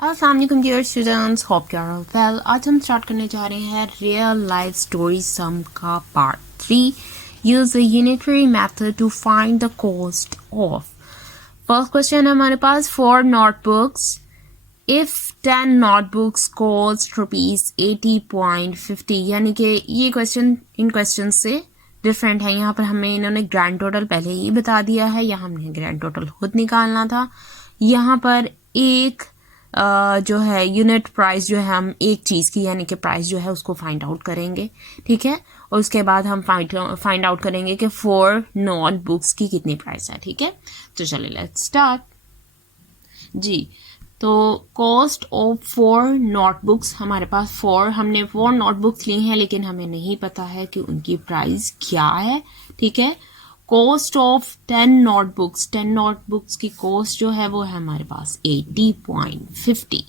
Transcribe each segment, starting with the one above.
अस्सलाम वालेकुम dear students, hope you are all well. आज हम स्टार्ट करने जा रहे हैं रियल लाइफ स्टोरी सम का part 3। Use the unitary method to find the cost of. First question है हमारे पास, 4 नोटबुक्स इफ 10 नोटबुक्स कॉस्ट ₹80.50। यानी कि ये क्वेश्चन इन क्वेश्चन से डिफरेंट है। यहाँ पर हमें इन्होंने ग्रैंड टोटल पहले ही बता दिया है, यहाँ हमने ग्रैंड टोटल खुद निकालना था। यहाँ पर एक जो है यूनिट प्राइस जो है हम एक चीज़ की यानी कि प्राइस जो है उसको फाइंड आउट करेंगे, ठीक है। और उसके बाद हम फाइंड आउट करेंगे कि 4 नोटबुक्स की कितनी प्राइस है, ठीक है। तो चलिए लेट्स स्टार्ट जी। तो कॉस्ट ऑफ 4 नोटबुक्स, हमारे पास 4 हमने 4 नोटबुक्स ली हैं, लेकिन हमें नहीं पता है कि उनकी प्राइस क्या है, ठीक है। कॉस्ट ऑफ 10 नोटबुक्स, 10 नोटबुक्स की कॉस्ट जो है वो है हमारे पास 80.50,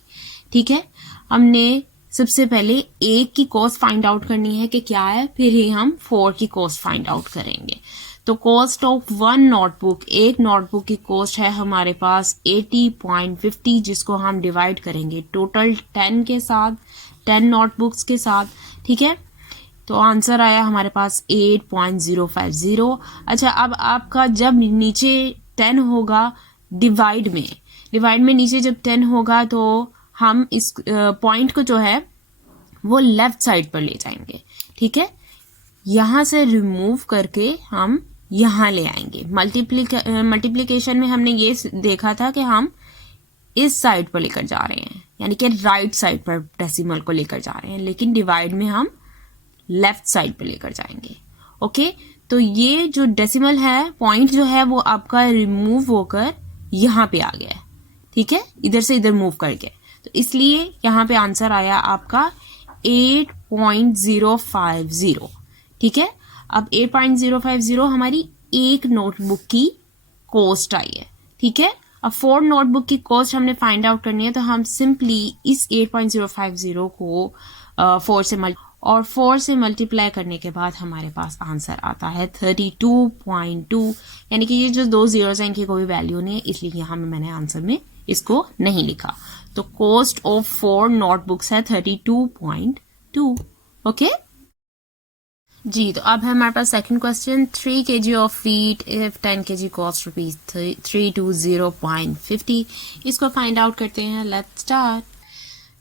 ठीक है। हमने सबसे पहले एक की कॉस्ट फाइंड आउट करनी है कि क्या है, फिर ही हम 4 की कॉस्ट फाइंड आउट करेंगे। तो कॉस्ट ऑफ 1 नोटबुक, एक नोटबुक की कॉस्ट है हमारे पास 80.50, जिसको हम डिवाइड करेंगे टोटल 10 के साथ, 10 नोटबुक्स के साथ, ठीक है। तो आंसर आया हमारे पास 8.050। अच्छा, अब आपका जब नीचे 10 होगा डिवाइड में नीचे जब 10 होगा तो हम इस पॉइंट को जो है वो लेफ्ट साइड पर ले जाएंगे, ठीक है। यहां से रिमूव करके हम यहां ले आएंगे। मल्टीप्लिकेशन में हमने ये देखा था कि हम इस साइड पर लेकर जा रहे हैं, यानी कि राइट साइड पर डेसिमल को लेकर जा रहे हैं, लेकिन डिवाइड में हम लेफ्ट साइड पे लेकर जाएंगे, ओके। तो ये जो डेसिमल है, पॉइंट जो है वो आपका रिमूव होकर यहां पे आ गया है, ठीक है, इधर से इधर मूव करके। तो इसलिए यहां पे आंसर आया आपका 8.050, ठीक है। अब 8.050 हमारी एक नोटबुक की कॉस्ट आई है, ठीक है। अब 4 नोटबुक की कॉस्ट हमने फाइंड आउट करनी है, तो हम सिंपली इस 8.050 को 4 से मल्टीप्लाई करने के बाद हमारे पास आंसर आता है 32.2। यानी कि ये जो 2 जीरोस हैं इनकी कोई वैल्यू नहीं है, इसलिए यहाँ में मैंने आंसर में इसको नहीं लिखा। तो कॉस्ट ऑफ 4 नोटबुक्स है 32.2, ओके जी। तो अब है हमारे पास second question, 3 kg of wheat if 10 kg cost ₹320.50। इसको फाइंड आउट करते हैं, लेट्स स्टार्ट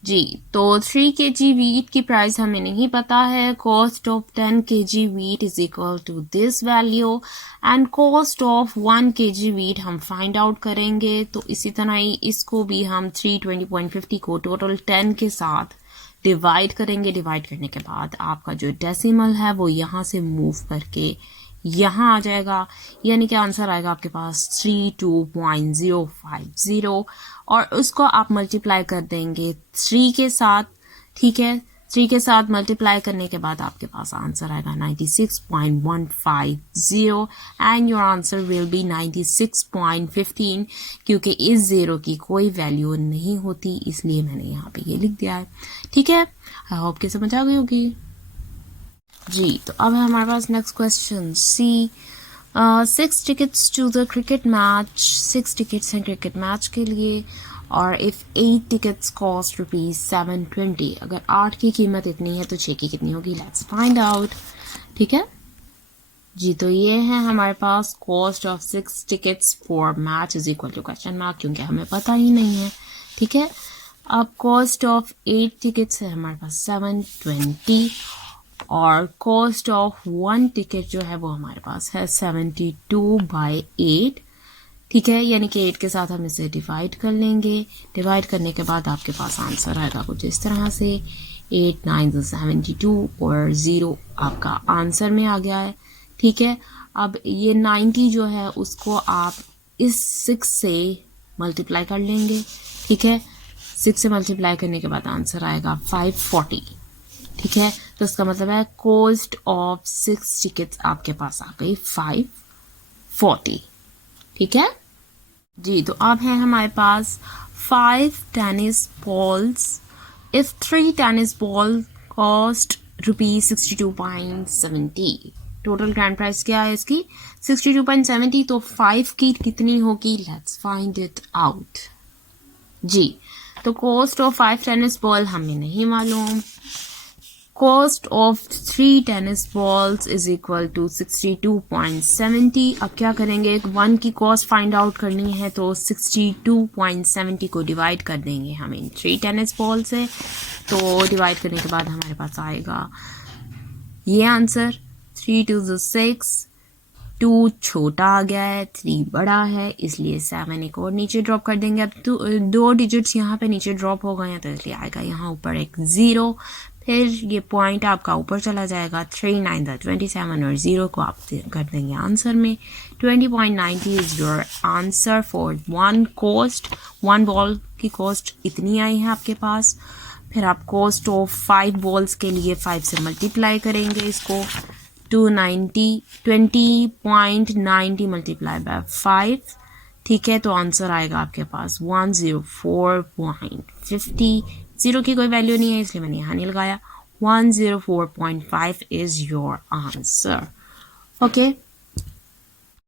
जी। तो 3 kg वीट की प्राइस हमें नहीं पता है। Cost of 10 kg wheat is equal to this value and cost of 1 kg wheat हम फाइंड आउट करेंगे। तो इसी तरह ही इसको भी हम 320.50 को टोटल 10 के साथ डिवाइड करेंगे। डिवाइड करने के बाद आपका जो डेसिमल है वो यहाँ से मूव करके यहाँ आ जाएगा, यानी कि आंसर आएगा आपके पास 32.050 और उसको आप मल्टीप्लाई कर देंगे 3 के साथ, ठीक है। 3 के साथ मल्टीप्लाई करने के बाद आपके पास आंसर आएगा 96.150 and your answer will be 96.15। क्योंकि इस जीरो की कोई वैल्यू नहीं होती, इसलिए मैंने यहाँ पे ये लिख दिया है, ठीक है। आई होप कि समझ आ गई होगी जी। तो अब है हमारे पास next question, see 6 tickets to the cricket match, 6 tickets हैं क्रिकेट मैच के लिए, और इफ 8 टिकट्स कॉस्ट ₹720। अगर 8 की कीमत इतनी है तो 6 की कितनी होगी, लेट्स फाइंड आउट, ठीक है जी। तो ये है हमारे पास cost of 6 tickets for match is equal to question mark, क्योंकि हमें पता ही नहीं है, ठीक है। अब कॉस्ट ऑफ 8 टिकट्स है हमारे पास 720 और कॉस्ट ऑफ 1 टिकट जो है वो हमारे पास है 72/8, ठीक है। यानी कि 8 के साथ हम इसे डिवाइड कर लेंगे। डिवाइड करने के बाद आपके पास आंसर आएगा कुछ इस तरह से 8 9 72 और 0 आपका आंसर में आ गया है, ठीक है। अब ये 90 जो है उसको आप इस 6 से मल्टीप्लाई कर लेंगे, ठीक है। 6 से मल्टीप्लाई करने के बाद आंसर आएगा 540, ठीक है। तो इसका मतलब है कॉस्ट ऑफ 6 टिकट्स आपके पास आ गई 540, ठीक है जी। तो अब है हमारे पास 5 tennis balls if 3 tennis ball cost ₹62.70। Total grand price क्या है इसकी 62.70। तो 5 की कितनी होगी, लेट्स फाइंड इट आउट जी। तो कॉस्ट ऑफ 5 टेनिस बॉल हमें नहीं मालूम. Cost of 3 tennis balls is equal to 62.70. अब क्या करेंगे, 1 की कॉस्ट फाइंड आउट करनी है तो 62.70 को डिवाइड कर देंगे हम इन 3 टेनिस बॉल से. तो डिवाइड करने के बाद हमारे पास आएगा ये आंसर. 3 2 6. 2 छोटा आ गया है, 3 बड़ा है, इसलिए 7 एक और नीचे ड्रॉप कर देंगे. अब 2 डिजिट्स यहाँ पे नीचे ड्रॉप हो गए हैं तो इसलिए आएगा यहाँ ऊपर एक 0. फिर ये पॉइंट आपका ऊपर चला जाएगा. 3 9 27 और 0 को आप कर देंगे आंसर में. 20.90 is your answer for 1 cost. 1 ball की कॉस्ट इतनी आई है आपके पास. फिर आप कॉस्ट ऑफ 5 बॉल्स के लिए 5 से मल्टीप्लाई करेंगे इसको. 20.90 मल्टीप्लाई बाय 5. ठीक है, तो आंसर आएगा आपके पास 104.50. 0 की कोई वैल्यू नहीं है इसलिए मैंने यहाँ नहीं लगाया. 104.5 इज योर आंसर. ओके.